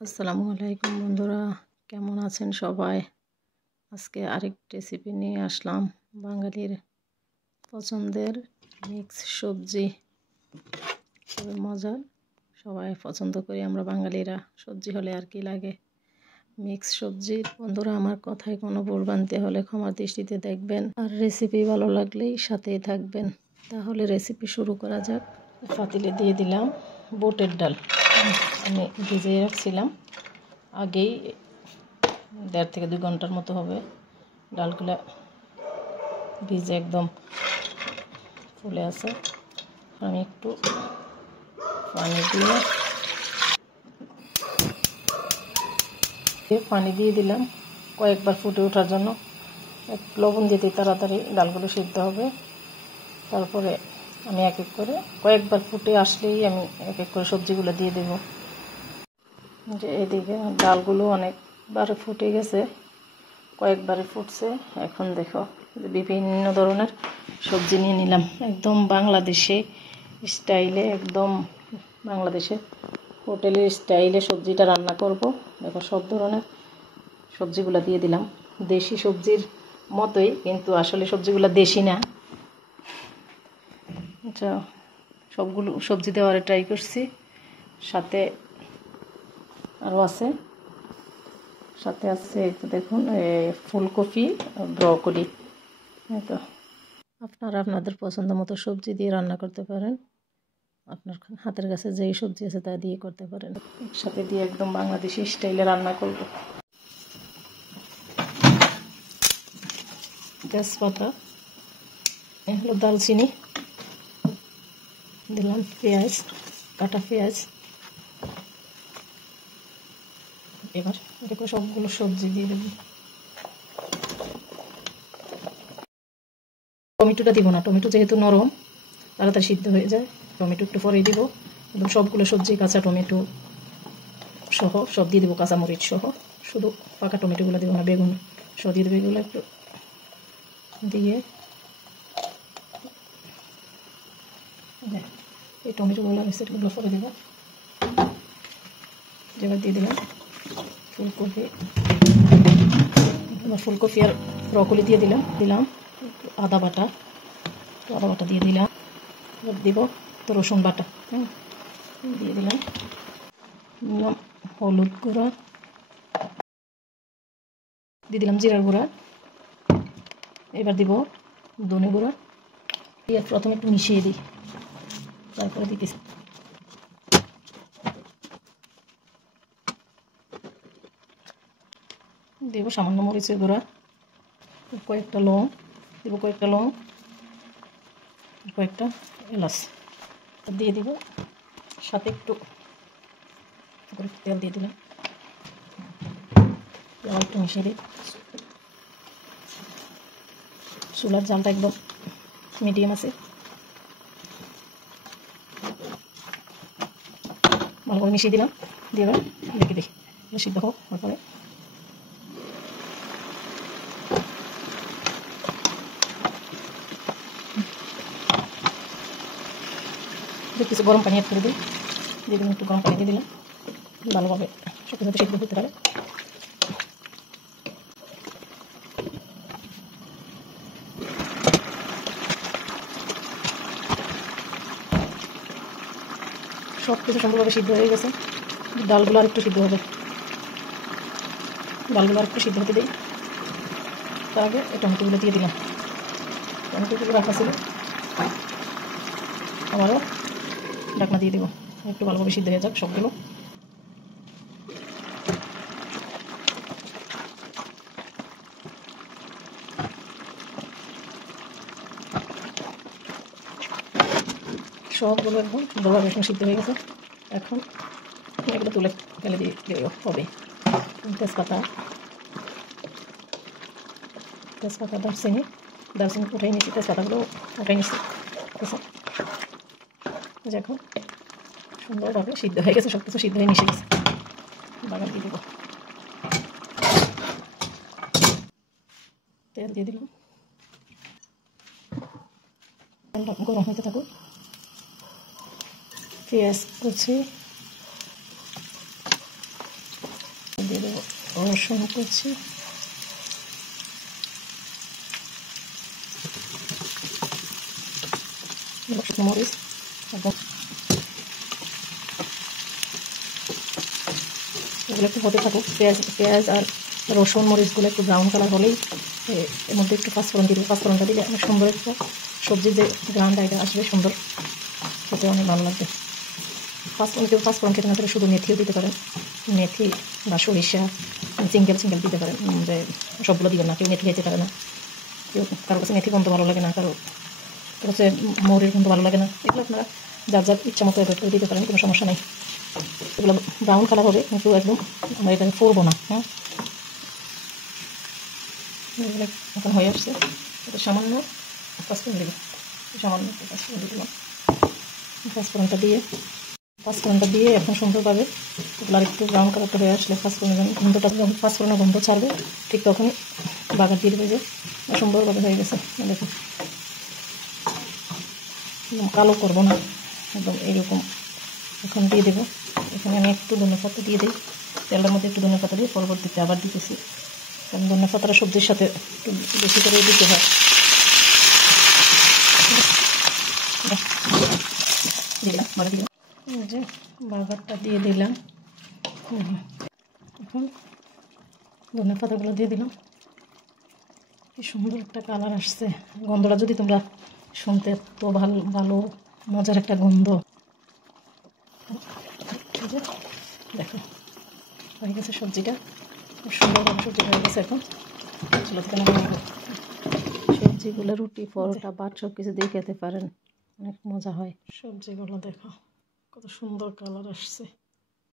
আসসালামু আলাইকুম বন্ধুরা, কেমন আছেন সবাই? আজকে আরেক রেসিপি নিয়ে আসলাম। বাঙালির পছন্দের মিক্স সবজি, খুবই মজার। সবাই পছন্দ করি আমরা বাঙালিরা। সবজি হলে আর কি লাগে, মিক্স সবজি। বন্ধুরা, আমার কথায় কোনো ভুলভ্রান্তি হলে ক্ষমার দৃষ্টিতে দেখবেন, আর রেসিপি ভালো লাগলেই সাথেই থাকবেন। তাহলে রেসিপি শুরু করা যাক। পাতিলে দিয়ে দিলাম বুটের ডাল। আমি ভিজিয়ে রাখছিলাম আগেই, 1.5 থেকে 2 ঘন্টার মতো হবে। ডালগুলা ভিজে একদম ফুলে আছে। আমি একটু পানি দিয়ে দিলাম কয়েকবার ফুটে ওঠার জন্য। লবণ দিতে তাড়াতাড়ি ডালগুলো সিদ্ধ হবে। তারপরে আমি এক এক করে কয়েকবার ফুটে আসলেই আমি এক এক করে সবজিগুলো দিয়ে দেব। যে এদিকে ডালগুলো অনেকবার ফুটে গেছে, কয়েকবারে ফুটছে। এখন দেখো বিভিন্ন ধরনের সবজি নিয়ে নিলাম, একদম বাংলাদেশে স্টাইলে, একদম বাংলাদেশের হোটেলের স্টাইলে সবজিটা রান্না করব। দেখো সব ধরনের সবজিগুলো দিয়ে দিলাম, দেশি সবজির মতোই, কিন্তু আসলে সবজিগুলো দেশি না। আচ্ছা, সবগুলো সবজি দেওয়ার ট্রাই করছি। সাথে আরও আছে, সাথে আছে দেখুন ফুলকপি, ব্রকলি। তো আপনারা আপনাদের পছন্দ মতো সবজি দিয়ে রান্না করতে পারেন। আপনার হাতের কাছে যেই সবজি আছে তা দিয়ে করতে পারেন। একসাথে দিয়ে একদম বাংলাদেশি স্টাইলে রান্না করব। তেজপাতা, হলো দালচিনি, দিলাম পেঁয়াজ, কাটা পেঁয়াজ। এবার দেখো সবগুলো সবজি দিয়ে দেব। টমেটোটা দিব না, টমেটো যেহেতু নরম তাড়াতাড়ি সিদ্ধ হয়ে যায়। টমেটো একটু পরেই দিব। একদম সবগুলো সবজি কাঁচা টমেটো সহ সব দিয়ে দেবো, কাঁচামরিচ সহ। শুধু পাকা টমেটোগুলো দেবো না, বেগুন সহ দিয়ে দেবো। এগুলো একটু দিয়ে এই টমেটোগুলো আমি সেটগুলো পরে দেবো। যেবার দিয়ে দিলাম ফুলকপি, এবার ফুলকপি আর ব্রকলি দিয়ে দিলাম আদা বাটা দিয়ে দিলাম। এবার দিব তো রসুন বাটা, দিয়ে দিলাম হলুদ গুঁড়া, দিয়ে দিলাম জিরার গুঁড়া। এবার দিব ধনে গুঁড়া দিয়ে প্রথমে একটু মিশিয়ে দিই, তারপরে দিতেছি দেবো সামান্য মরিচের গুঁড়া, কয়েকটা লং দেব, কয়েকটা এলাচ দিয়ে দিব। সাথে একটু তেল দিয়ে দিলাম, একটু মিশিয়ে দিই। চুলার জালটা একদম মিডিয়াম আছে। ভালো করে মিশিয়ে দিলাম, দিয়ে এবার রেখে দিই সিদ্ধ হোক। তারপরে কিছু গরম পানি অ্যাড করে দিই, দিয়ে দিলাম একটু গরম পানি দিয়ে দিলাম, ভালোভাবে সব কিছু সিদ্ধ হতে পারে। সব কিছু সুন্দরভাবে সিদ্ধ হয়ে গেছে। ডালগুলো আর একটু সিদ্ধ হবে, ডালগুলো আর একটু সিদ্ধ হতে দিই। তার আগে এই টমেটোগুলো দিয়ে দিলাম, টমেটোগুলো রাখা ছিল। আবারও ঢাকনা দিয়ে দেবো, একটু ভালোভাবে সিদ্ধ হয়ে যাক সবগুলো। সবগুলো একদম সুন্দরভাবে এখন সিদ্ধ হয়ে গেছে। এখন এগুলো তুলে ফেলে দিয়ে হবে। তেজপাতা, দারচিনি উঠে নিয়েছি, তেজপাতাগুলো উঠে নিয়েছি। এখন সুন্দরভাবে সিদ্ধ হয়ে গেছে, সব কিছু সিদ্ধ হয়ে মিশে গেছে। বাগান দিয়ে দেবো, তেল দিয়ে দিলাম, গরম হতে থাকুক। পেঁয়াজ কুচি, দিয়ে দেবো রসুন কুচি, মরিচ, এবং এগুলো একটু হতে থাকুক। পেঁয়াজ আর রসুন মরিচগুলো একটু ব্রাউন কালার হলেই এর মধ্যে একটু পাঁচফোড়ন দিয়ে দেবো। পাঁচফোড়নটা দিলে অনেক সুন্দর একটা সবজির যে গ্রানটা এটা আসবে, সুন্দর খেতে অনেক ভালো লাগবে। পাঁচফোড়ন খেতে না করে শুধু মেথিও দিতে পারেন, মেথি বা সরিষা সিঙ্গেল দিতে পারেন, যে সবগুলো দিবেন না। কেউ মেথি খেতে পারে না, কারোর কাছে মেথি গন্ধ ভালো লাগে না, কারোর কাছে মৌরির গন্ধ ভালো লাগে না। এগুলো আপনারা যার যার ইচ্ছা মতো এবার করে দিতে পারেন, কোনো সমস্যা নেই। এগুলো ব্রাউন কালার হবে, কিন্তু একদম আমরা এটা করবো না। হ্যাঁ, এগুলো এখন হয়ে আসছে। এটা সামান্য পাঁচফোড়ন দেবো, সামান্য পাঁচফোড়ন দিয়ে দিলাম। পাঁচফোড়নটা দিয়ে এখন সুন্দরভাবে এগুলো আর একটু ব্রাউন কালারটা হয়ে আসলে পাঁচফোড়নের গন্ধ ছাড়বে, ঠিক তখনই বাগার দিয়ে দেবে যে সুন্দরভাবে হয়ে গেছে। দেখুন, কালো করবো না, একদম এইরকম এখন দিয়ে দেবো। এখানে আমি একটু ধনেপাতা দিয়ে দিই, তেলটার মধ্যে একটু ধনেপাতা দিয়ে পরবর্তীতে আবার দিতেছি, কারণ ধনেপাতাটা সবজির সাথে একটু বেশি করে দিতে হয়। এই যে বাগারটা দিয়ে দিলাম, এখন ধনেপাতাগুলো দিয়ে দিলাম। কি সুন্দর একটা কালার আসছে, গন্ধটা যদি তোমরা শুনতে, তো ভালো মজার একটা গন্ধ। দেখো হয়ে গেছে সবজিটা, খুব সুন্দরভাবে সবজিটা হয়ে গেছে। এখন চলো থেকে সবজিগুলো রুটি, পরোটা, ভাত সব কিছু দিয়ে খেতে পারেন, অনেক মজা হয়। সবজিগুলো দেখো কত সুন্দর কালার আসছে।